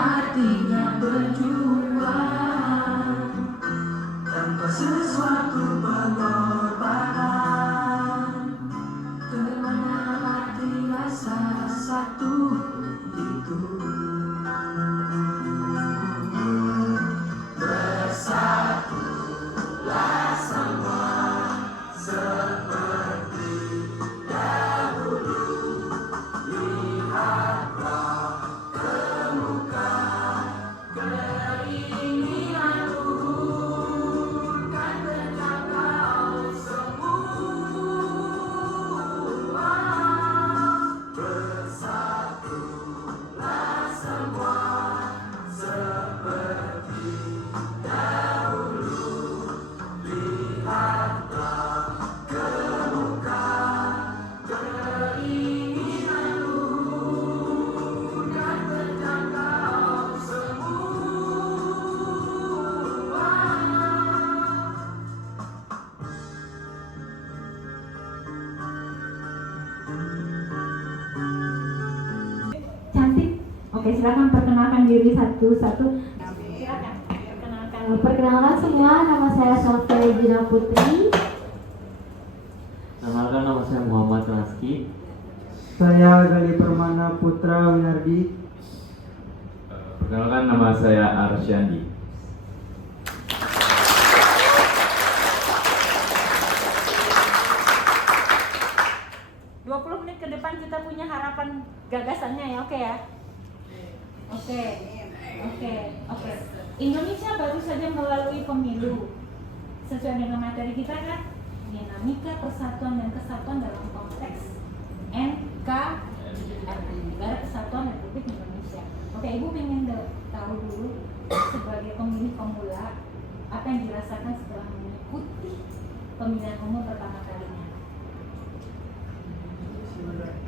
artinya berjuang tanpa sesuatu pengorbanan. Kemana arti rasa satu itu? Bersatulah semua seperti dahulu. Lihatlah ke muka, keinginan luhur kan terjangkau semua. Bersatulah semua seperti dahulu. Lihatlah ke muka, keinginan luhur kan terjangkau semua. Cantik. Oke, silakan perkenalkan diri satu-satu. Silakan perkenalkan. Perkenalkan semua, nama saya Sofia Gina Putri. Kenalkan, nama saya Muhammad Raski. Saya Gali Permana Putra Winardi. Perkenalkan, nama saya Arsyandi. Puluh menit ke depan kita punya harapan gagasannya ya, oke ya? Oke. Indonesia baru saja melalui pemilu. Sesuai dengan materi kita kan, dinamika persatuan dan kesatuan dalam konteks NKRI, Negara Kesatuan Republik Indonesia. Oke, Ibu ingin tahu dulu sebagai pemilih pemula apa yang dirasakan setelah mengikuti pemilihan umum pertama kalinya.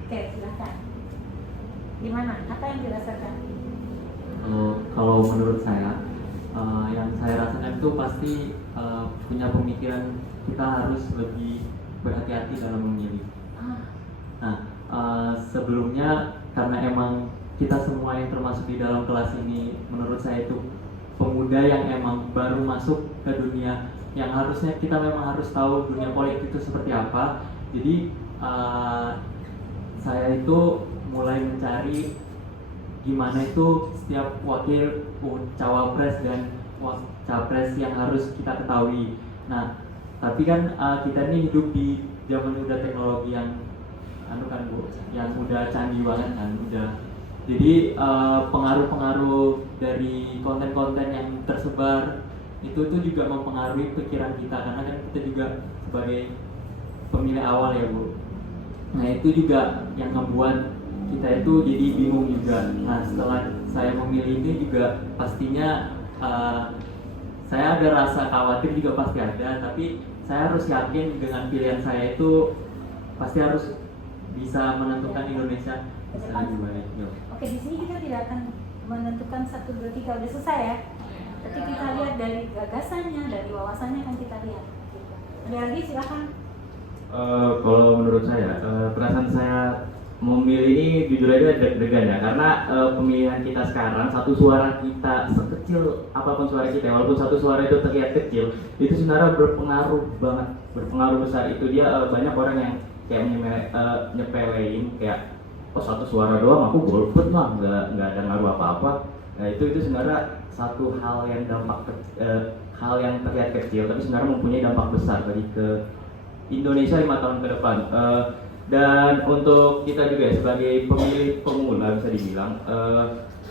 Oke, silakan. Gimana? Apa yang dirasakan? Kalau menurut saya, yang saya rasakan itu pasti punya pemikiran kita harus lebih berhati-hati dalam memilih. Nah, sebelumnya karena emang kita semua yang termasuk di dalam kelas ini, menurut saya itu pemuda yang emang baru masuk ke dunia, yang harusnya kita memang harus tahu dunia politik itu seperti apa. Jadi saya itu mulai mencari gimana itu setiap wakil cawapres dan capres yang harus kita ketahui. Nah, tapi kan kita ini hidup di zaman udah teknologi yang kan Bu, yang udah canggih banget kan, udah. Jadi pengaruh-pengaruh dari konten-konten yang tersebar itu tuh juga mempengaruhi pikiran kita, karena kan kita juga sebagai pemilih awal ya Bu. Nah, itu juga yang membuat kita itu jadi bingung juga. Nah, setelah saya memilih ini juga pastinya saya ada rasa khawatir juga pasti ada, tapi saya harus yakin dengan pilihan saya itu pasti harus bisa menentukan Indonesia bisa lebih baik. Oke, di sini kita tidak akan menentukan 1, 2, 3 udah selesai ya. Tapi kita lihat dari gagasannya, dari wawasannya kan kita lihat. Ada lagi, silakan. Kalau menurut saya, perasaan saya memilih ini jujur aja deg-degan ya, karena pemilihan kita sekarang, satu suara kita sekecil apapun suara kita, walaupun satu suara itu terlihat kecil, itu sebenarnya berpengaruh banget, berpengaruh besar. Itu dia banyak orang yang kayak nyepelein kayak, oh satu suara doang aku golput mah nggak ada ngaruh apa-apa. Nah itu sebenarnya satu hal yang hal yang terlihat kecil, tapi sebenarnya mempunyai dampak besar bagi ke Indonesia 5 tahun ke depan. Dan untuk kita juga ya, sebagai pemilih pemula bisa dibilang,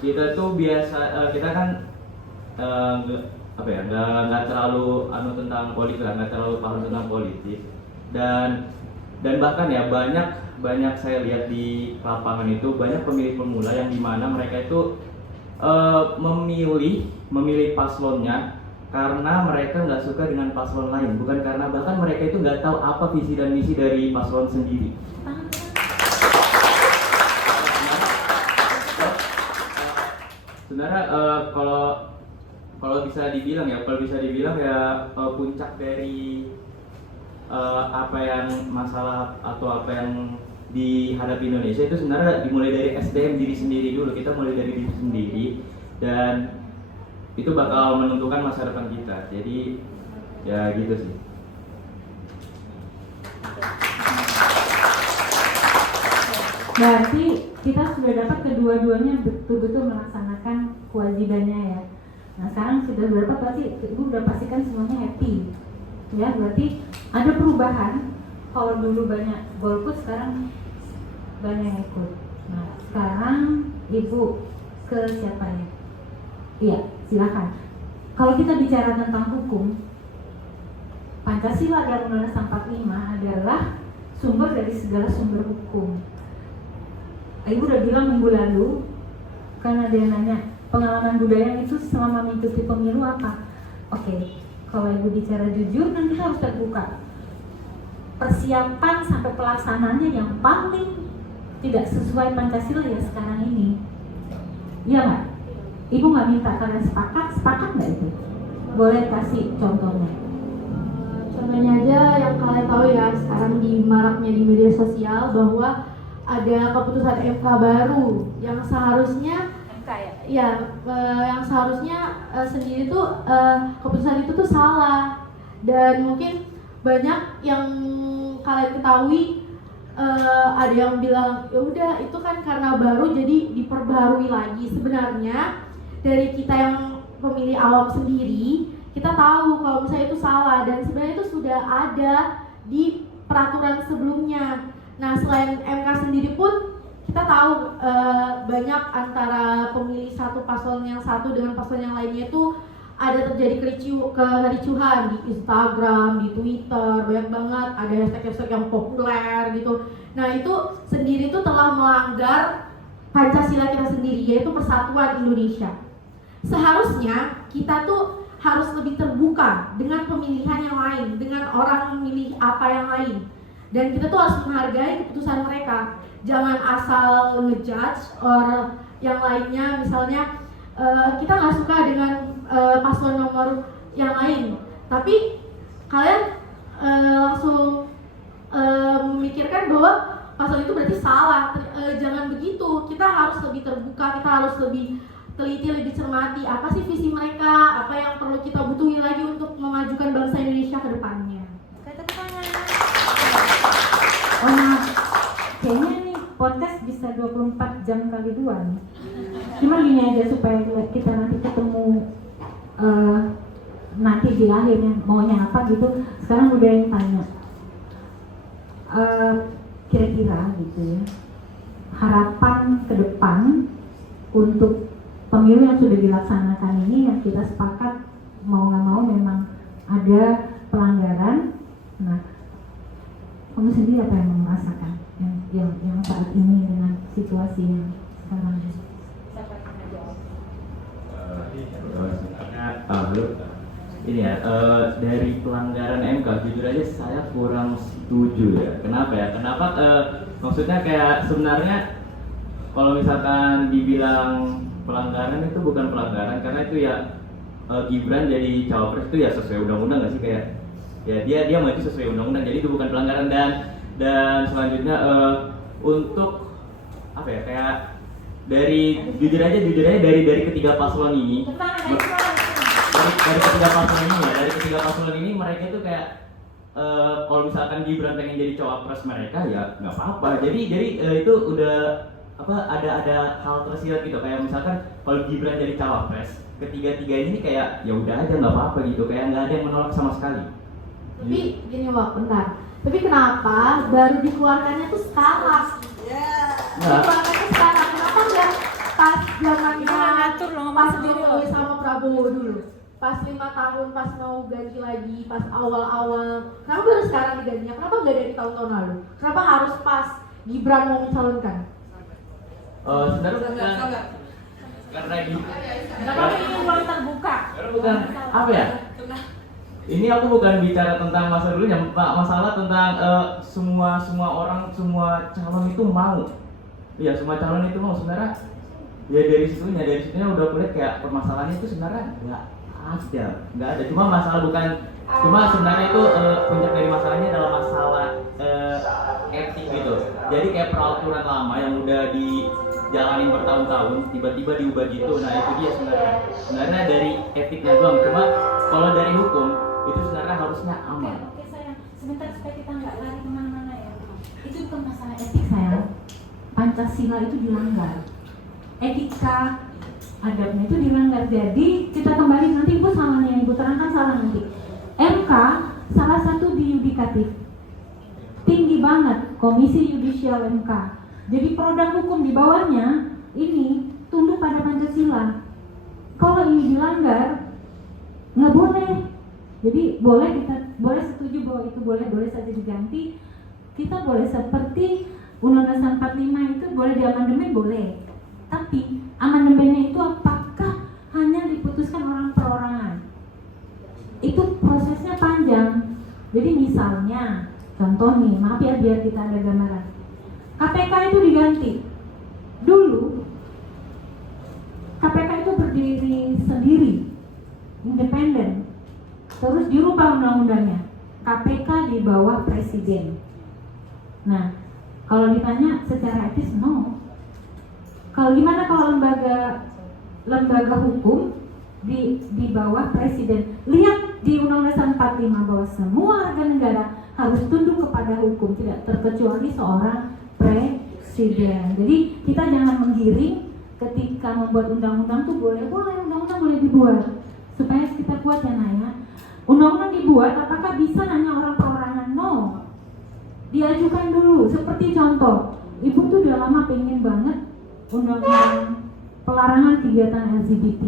kita tuh biasa kita kan nggak terlalu tentang politik, nggak terlalu paham tentang politik, dan bahkan ya banyak saya lihat di lapangan itu banyak pemilih pemula yang dimana mereka itu memilih paslonnya karena mereka nggak suka dengan paslon lain, bukan karena bahkan mereka itu nggak tahu apa visi dan misi dari paslon sendiri. Sebenarnya kalau bisa dibilang ya puncak dari apa yang masalah atau apa yang dihadapi Indonesia itu sebenarnya dimulai dari SDM diri sendiri dulu. Kita mulai dari diri sendiri, dan itu bakal menentukan masa depan kita. Jadi ya gitu sih. Berarti kita sudah dapat kedua-duanya betul-betul melaksanakan kewajibannya ya. Nah sekarang sudah dapat, pasti ibu udah pastikan semuanya happy ya. Berarti ada perubahan. Kalau dulu banyak golput, sekarang banyak yang ikut. Nah sekarang ibu ke siapa ya? Iya silakan. Kalau kita bicara tentang hukum, Pancasila dan Undang-Undang 45 adalah sumber dari segala sumber hukum. Ibu udah bilang minggu lalu, karena dia nanya pengalaman budaya itu selama mengikuti pemilu apa? Oke, kalau ibu bicara jujur nanti harus terbuka. Persiapan sampai pelaksanaannya yang paling tidak sesuai Pancasila ya sekarang ini. Iya nggak? Ibu nggak minta kalian sepakat nggak itu? Boleh kasih contohnya? Contohnya aja yang kalian tahu ya, sekarang di maraknya di media sosial bahwa ada keputusan MK baru yang seharusnya yang seharusnya sendiri tuh keputusan itu tuh salah, dan mungkin banyak yang kalian ketahui, ada yang bilang ya udah itu kan karena baru jadi diperbarui lagi. Sebenarnya dari kita yang pemilih awam sendiri, kita tahu kalau misalnya itu salah, dan sebenarnya itu sudah ada di peraturan sebelumnya. Nah selain MK sendiri pun kita tahu banyak antara pemilih satu paslon yang satu dengan paslon yang lainnya itu ada terjadi kericuhan di Instagram, di Twitter, banyak banget ada hashtag-hashtag yang populer gitu. Nah itu sendiri itu telah melanggar Pancasila kita sendiri, yaitu persatuan Indonesia. Seharusnya kita tuh harus lebih terbuka dengan pemilihan yang lain, dengan orang memilih apa yang lain. Dan kita tuh harus menghargai keputusan mereka. Jangan asal ngejudge orang yang lainnya. Misalnya kita nggak suka dengan paslon nomor yang lain, tapi kalian langsung memikirkan bahwa paslon itu berarti salah. Jangan begitu. Kita harus lebih terbuka. Kita harus lebih teliti, lebih cermati. Apa sih visi mereka? Apa yang perlu kita butuhin lagi untuk memajukan bangsa Indonesia ke depannya? Kayaknya nih podcast bisa 24 jam kali 2 nih. Cuma gini aja supaya kita nanti ketemu nanti di lahirnya maunya apa gitu. Sekarang udah yang tanya kira-kira gitu ya, harapan ke depan untuk pemilu yang sudah dilaksanakan ini, yang kita sepakat mau nggak mau memang ada pelanggaran. Nah kamu sendiri apa yang merasakan yang saat ini dengan situasi yang sekarang? Siapa yang akan jawab? Ini ya, dari pelanggaran MK jujur aja saya kurang setuju ya. Kenapa ya? Kenapa? Maksudnya kayak sebenarnya kalau misalkan dibilang pelanggaran itu bukan pelanggaran, karena itu ya Gibran jadi cawapres itu ya sesuai undang-undang nggak sih, kayak ya dia maju sesuai undang-undang, jadi itu bukan pelanggaran. Dan selanjutnya untuk apa ya, kayak dari jujur aja dari ketiga paslon ini, dari ketiga paslon ini mereka itu kayak kalau misalkan Gibran pengen jadi cawapres mereka ya nggak apa-apa. Jadi itu udah apa, ada hal tersirat gitu, kayak misalkan kalau Gibran jadi cawapres, ketiga ini kayak ya udah aja nggak apa-apa gitu, kayak nggak ada yang menolak sama sekali. Tapi gini Wak, bentar. Tapi kenapa baru dikeluarkannya tuh sekarang? Dikeluarkannya sekarang. Kenapa nggak pas zamannya pas Jokowi sama Prabowo dulu? Pas 5 tahun, pas mau ganti lagi, pas awal-awal. Kenapa baru sekarang digantinya? Kenapa nggak dari tahun-tahun lalu? Kenapa harus pas Gibran mau mencalonkan? Sebenarnya karena ingin ruang terbuka. bukan apa ya? Ini aku bukan bicara tentang masa dulunya, masalah tentang semua orang, semua calon itu mau. Iya, semua calon itu mau. Sebenarnya ya dari situnya udah kulihat kayak permasalahannya itu sebenarnya nggak ada. Cuma masalah cuma sebenarnya itu puncak dari masalahnya adalah masalah etik gitu. Jadi kayak peraturan lama yang udah jalanin bertahun-tahun tiba-tiba diubah gitu. Nah itu dia sebenarnya dari etiknya doang. Cuma kalau dari hukum itu sebenarnya harusnya aman. Oke sayang, sebentar supaya kita nggak lari kemana-mana ya. Itu bukan masalah etik sayang. Pancasila itu dilanggar, etika adabnya itu dilanggar. Jadi kita kembali, nanti ibu salah nih, yang ibu terangkan salah nanti. MK salah satu di yudikatif tinggi banget, Komisi Yudisial MK. Jadi produk hukum di bawahnya ini tunduk pada Pancasila. Kalau ini dilanggar nggak boleh. Jadi boleh setuju bahwa itu boleh saja diganti. Kita boleh seperti Undang-Undang 45 itu boleh diamandemen, boleh. Tapi amandemennya itu apakah hanya diputuskan orang perorangan? Itu prosesnya panjang. Jadi misalnya, contoh nih, maaf ya biar kita ada gambaran. KPK itu diganti. Dulu KPK itu berdiri sendiri, independen. Terus dirubah undang-undangnya. KPK di bawah presiden. Nah, kalau ditanya secara etis, no. Kalau gimana kalau lembaga hukum di bawah presiden? Lihat di Undang-Undang 45 bahwa semua warga negara harus tunduk kepada hukum, tidak terkecuali seorang presiden. Jadi kita jangan menggiring ketika membuat undang-undang tuh boleh undang-undang boleh dibuat supaya kita kuat ya Naya. Undang-undang dibuat apakah bisa hanya orang perorangan? No. Diajukan dulu. Seperti contoh, ibu tuh udah lama pengen banget undang-undang pelarangan kegiatan LGBT,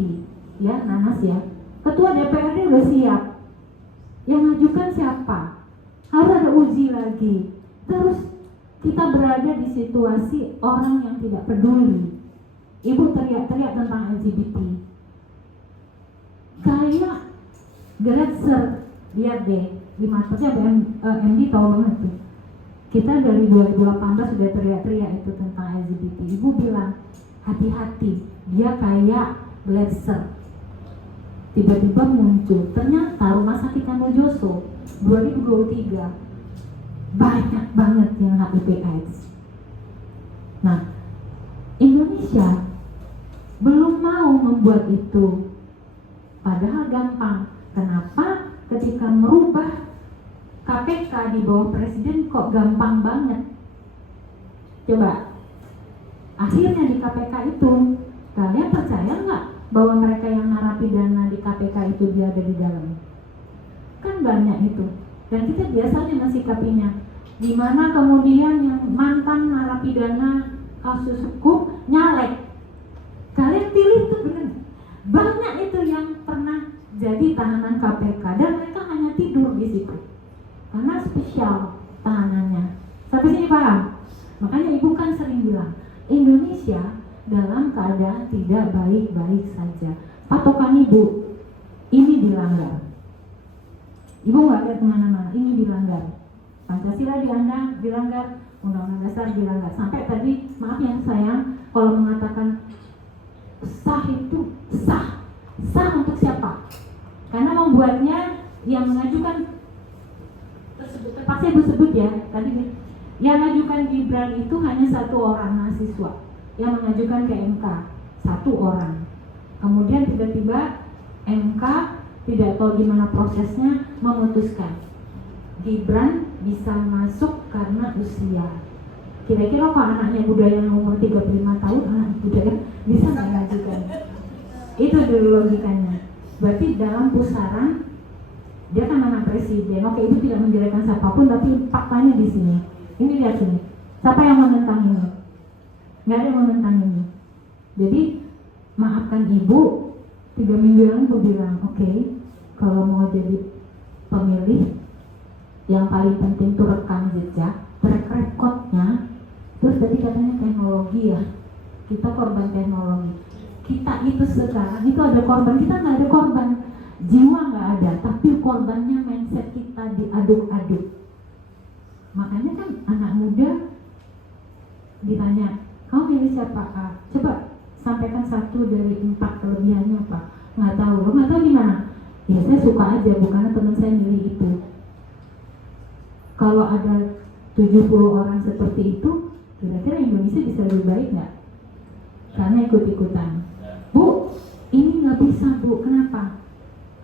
ya Nanas ya. Ketua DPRD udah siap. Yang ngajukan siapa? Harus ada uji lagi. Terus kita berada di situasi orang yang tidak peduli. Ibu teriak-teriak tentang LGBT. Kayak Gretzer, lihat deh, di masternya MD tahu banget tuh. Kita dari 2018 sudah teriak-teriak itu tentang LGBT. Ibu bilang, hati-hati, dia kayak Gretzer. Tiba-tiba muncul, ternyata Rumah Sakit Kamojoso 2023 banyak banget yang HIV/AIDS. Nah, Indonesia belum mau membuat itu, padahal gampang. Kenapa ketika merubah KPK di bawah presiden kok gampang banget? Coba, akhirnya di KPK itu, kalian percaya nggak bahwa mereka yang narapidana di KPK itu dia ada di dalam? Kan banyak itu. Dan kita biasanya mensikapinya, di mana kemudian yang mantan narapidana kasus hukum nyalek. Kalian pilih itu benar. Banyak itu yang pernah jadi tahanan KPK dan mereka hanya tidur di situ karena spesial tahanannya. Sampai sini paham? Makanya ibu kan sering bilang Indonesia dalam keadaan tidak baik-baik saja. Patokan ibu, ini dilanggar. Ibu nggak lihat kemana-mana, ini dilanggar. Pancasila dilanggar, Undang-Undang Dasar dilanggar. Sampai tadi, maaf yang sayang, kalau mengatakan sah itu sah. Sah untuk siapa? Karena membuatnya yang mengajukan tersebut, terpaksa ibu sebut ya tadi, yang mengajukan Gibran itu hanya satu orang mahasiswa yang mengajukan ke MK, satu orang. Kemudian tiba-tiba MK tidak tahu gimana prosesnya memutuskan Gibran bisa masuk karena usia. Kira-kira kok anaknya budaya yang umur 35 tahun anak budaya bisa nggak mengajukan? Itu dulu logikanya. Berarti dalam pusaran dia kan anak presiden. Oke, ibu tidak menjelekkan siapapun, tapi faktanya di sini. Ini lihat sini. Siapa yang menentang ini? Nggak ada yang menentang ini. Jadi maafkan ibu, 3 minggu yang ibu bilang, oke, kalau mau jadi pemilih, yang paling penting tuh rekam jejak, track recordnya. Terus tadi katanya teknologi ya, kita korban teknologi. Kita itu sekarang itu ada korban, kita nggak ada korban jiwa, nggak ada, tapi korbannya mindset kita diaduk-aduk. Makanya kan anak muda ditanya, kamu pilih siapa? Coba sampaikan 1 dari 4 kelebihannya apa? Nggak tahu. Lo nggak tahu gimana? Ya saya suka aja, bukan teman saya milih itu. Kalau ada 70 orang seperti itu, kira-kira Indonesia bisa lebih baik nggak? karena ikut-ikutan. Bu, ini nggak bisa Bu, kenapa?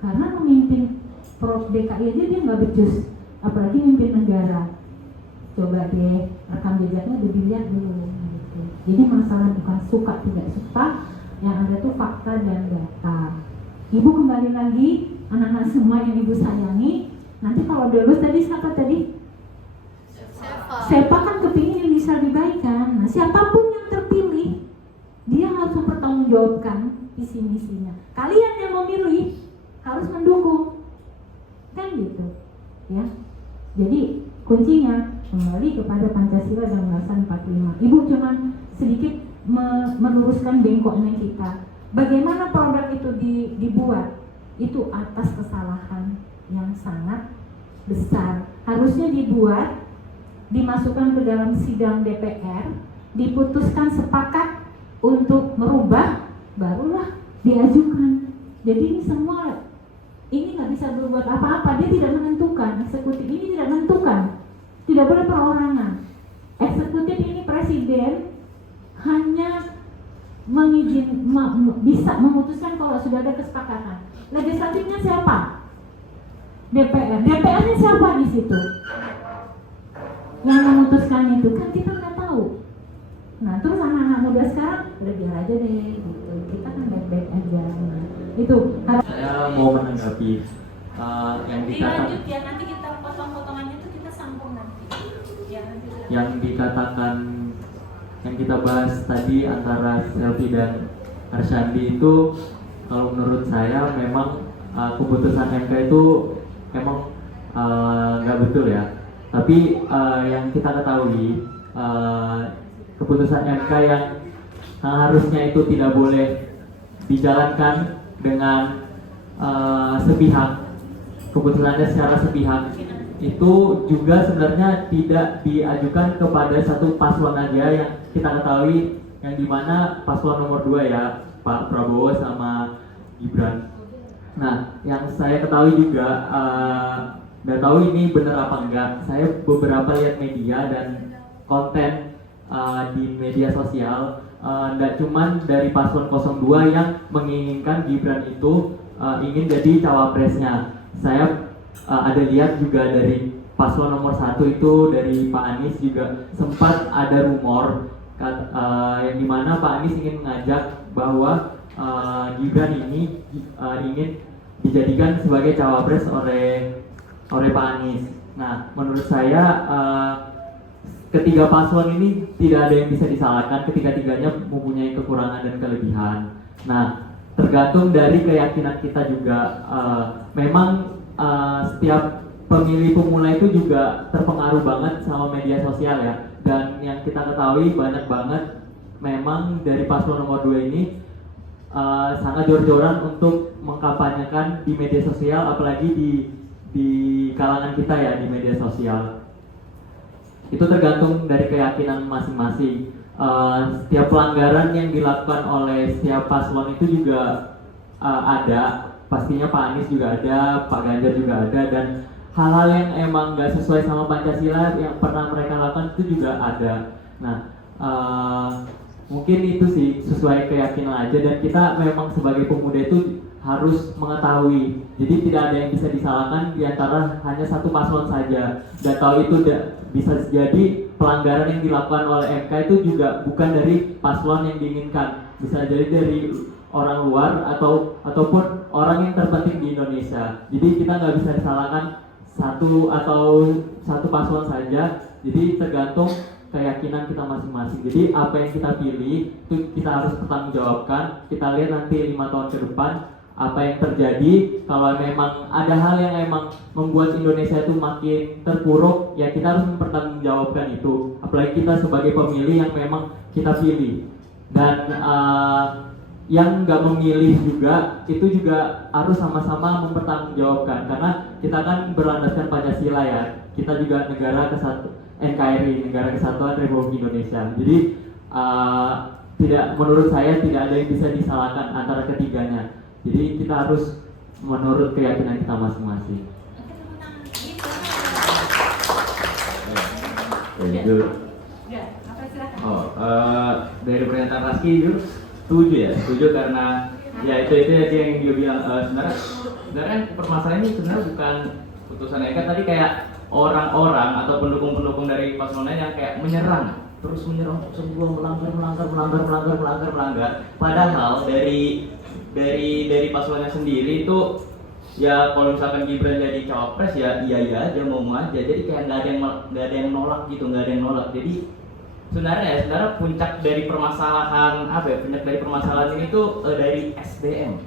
Karena memimpin Prof DKI aja dia nggak becus, apalagi mimpin negara. Coba deh rekam jejaknya dilihat dulu. Gitu. Jadi masalah bukan suka tidak suka, yang ada tuh fakta dan data. Ibu kembali lagi, anak-anak semua yang ibu sayangi. Nanti kalau udah lulus tadi siapa tadi? Sepa kan kepingin Indonesia lebih baik kan. Nah, siapapun yang terpilih, dia harus mempertanggungjawabkan visi misinya. Kalian yang memilih harus mendukung, kan gitu, ya. Jadi kuncinya kembali kepada Pancasila dan Undang-Undang 45. Ibu cuma sedikit meluruskan bengkoknya kita. Bagaimana produk itu dibuat? Itu atas kesalahan yang sangat besar. Harusnya dibuat, dimasukkan ke dalam sidang DPR, diputuskan sepakat untuk merubah, barulah diajukan. Jadi ini semua, ini nggak bisa berbuat apa-apa, dia tidak menentukan. Eksekutif ini tidak menentukan, tidak boleh perorangan. Eksekutif ini presiden hanya bisa memutuskan kalau sudah ada kesepakatan. Legislatifnya siapa? DPR. DPR-nya siapa di situ? Yang memutuskan itu kan kita nggak tahu. Nah terus anak-anak muda sekarang udah biar aja deh gitu. Kita kan baik-baik aja. Nah, itu. Saya mau menanggapi yang dikatakan. Dilanjut ya, nanti kita potong-potongannya itu kita sambung nanti. Ya, nanti. Yang dikatakan, yang kita bahas tadi antara Selvi dan Arsyandi itu, kalau menurut saya memang keputusan MK itu memang nggak betul ya. Tapi yang kita ketahui, keputusan MK yang harusnya itu tidak boleh dijalankan dengan sepihak, keputusannya secara sepihak, itu juga sebenarnya tidak diajukan kepada satu paslon aja yang kita ketahui, yang dimana paslon nomor 2 ya, Pak Prabowo sama Gibran. Nah, yang saya ketahui juga, nggak tahu ini benar apa enggak, saya beberapa lihat media dan konten di media sosial, nggak cuman dari paslon 02 yang menginginkan Gibran itu ingin jadi cawapresnya. Saya ada lihat juga dari paslon nomor 1 itu, dari Pak Anies juga sempat ada rumor yang dimana Pak Anies ingin mengajak bahwa Gibran ini ingin dijadikan sebagai cawapres oleh Pak Anies. Nah, menurut saya ketiga paslon ini tidak ada yang bisa disalahkan, ketiga-tiganya mempunyai kekurangan dan kelebihan. Nah, tergantung dari keyakinan kita juga. Memang setiap pemilih pemula itu juga terpengaruh banget sama media sosial ya. Dan yang kita ketahui banyak banget memang dari paslon nomor 2 ini sangat jor-joran untuk mengkampanyekan di media sosial, apalagi di kalangan kita ya, di media sosial. Itu tergantung dari keyakinan masing-masing. Setiap pelanggaran yang dilakukan oleh setiap paslon itu juga ada. Pastinya Pak Anies juga ada, Pak Ganjar juga ada, dan hal-hal yang emang nggak sesuai sama Pancasila yang pernah mereka lakukan itu juga ada. Nah, mungkin itu sih sesuai keyakinan aja, dan kita memang sebagai pemuda itu harus mengetahui. Jadi tidak ada yang bisa disalahkan di antara hanya satu paslon saja. Dan kalau itu bisa jadi pelanggaran yang dilakukan oleh MK itu juga bukan dari paslon yang diinginkan, bisa jadi dari orang luar ataupun orang yang terpenting di Indonesia. Jadi kita nggak bisa disalahkan satu paslon saja. Jadi tergantung keyakinan kita masing-masing. Jadi apa yang kita pilih itu kita harus bertanggungjawabkan. Kita lihat nanti 5 tahun ke depan apa yang terjadi. Kalau memang ada hal yang emang membuat Indonesia itu makin terpuruk, ya kita harus mempertanggungjawabkan itu. Apalagi kita sebagai pemilih yang memang kita pilih. Dan yang nggak memilih juga itu juga harus sama-sama mempertanggungjawabkan, karena kita kan berlandaskan Pancasila ya. Kita juga negara kesatuan NKRI, Negara Kesatuan Republik Indonesia. Jadi menurut saya tidak ada yang bisa disalahkan antara ketiganya. Jadi kita harus menurut keyakinan kita masing-masing. Dari pernyataan Raski, Jur, setuju karena ya itu aja yang dia bilang sebenarnya permasalahan ini sebenarnya bukan putusan MK tadi, kayak orang-orang atau pendukung-pendukung dari paslon lain yang kayak terus menyerang sebuah melanggar, padahal dari paslonnya sendiri itu ya kalau misalkan Gibran jadi cawapres ya iya aja mau aja, jadi kayak nggak ada yang nolak gitu, jadi sebenarnya puncak dari permasalahan ini tuh dari SDM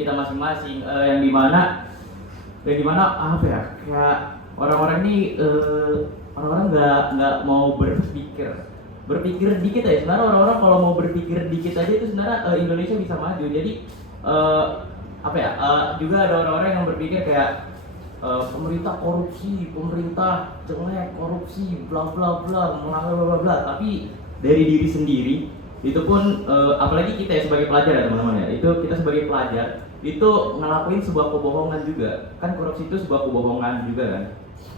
kita masing-masing, yang dimana kayak orang-orang ini orang-orang nggak mau berpikir dikit aja. Sebenarnya orang-orang kalau mau berpikir dikit aja itu sebenarnya Indonesia bisa maju. Jadi juga ada orang-orang yang berpikir kayak pemerintah korupsi, pemerintah jelek, korupsi, bla bla bla, tapi dari diri sendiri itu pun apalagi kita ya sebagai pelajar ya teman-teman ya, itu kita sebagai pelajar itu ngelakuin sebuah kebohongan juga kan, korupsi itu sebuah kebohongan juga kan.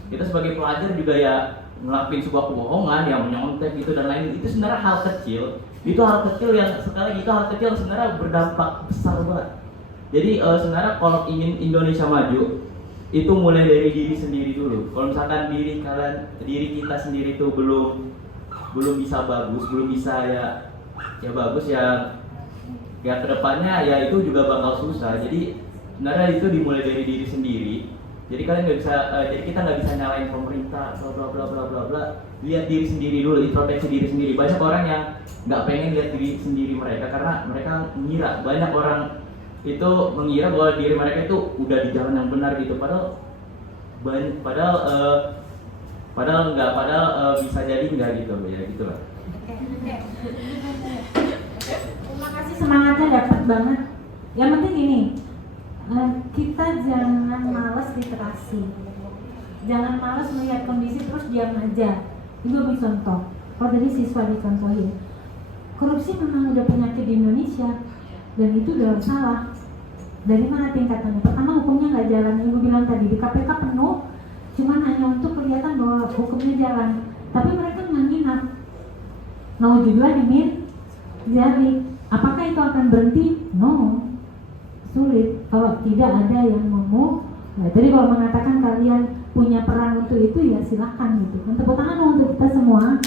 Kita sebagai pelajar juga ya ngelakuin sebuah kebohongan yang menyontek gitu dan lain, itu sebenarnya hal kecil yang sekali lagi itu hal kecil sebenarnya berdampak besar banget. Jadi sebenarnya kalau ingin Indonesia maju itu mulai dari diri sendiri dulu. Kalau misalkan diri kita sendiri itu belum bisa bagus, belum bisa ya bagus ya kedepannya ya itu juga bakal susah. Jadi sebenarnya itu dimulai dari diri sendiri. Jadi kita nggak bisa nyalain pemerintah bla. Lihat diri sendiri dulu, introspeksi diri sendiri. Banyak orang yang nggak pengen lihat diri sendiri mereka karena mereka mengira, banyak orang itu mengira bahwa diri mereka itu udah di jalan yang benar gitu, padahal bisa jadi enggak gitu ya gitulah. Terima kasih, semangatnya dapat banget. Yang penting gini, kita jangan malas literasi, jangan malas melihat kondisi terus diam aja. Ibu ambil contoh, kalau dari siswa dicontohin, korupsi memang udah penyakit di Indonesia dan itu udah salah. Dari mana tingkatannya? Pertama, hukumnya nggak jalan. Ibu bilang tadi di KPK penuh, cuman hanya untuk kelihatan bahwa hukumnya jalan, tapi mereka nggak minat. Mau juga dimit, jadi apakah itu akan berhenti? No, sulit kalau tidak ada yang mau. Nah, jadi kalau mengatakan kalian punya peran untuk itu ya silakan gitu. Tepuk tangan untuk kita semua.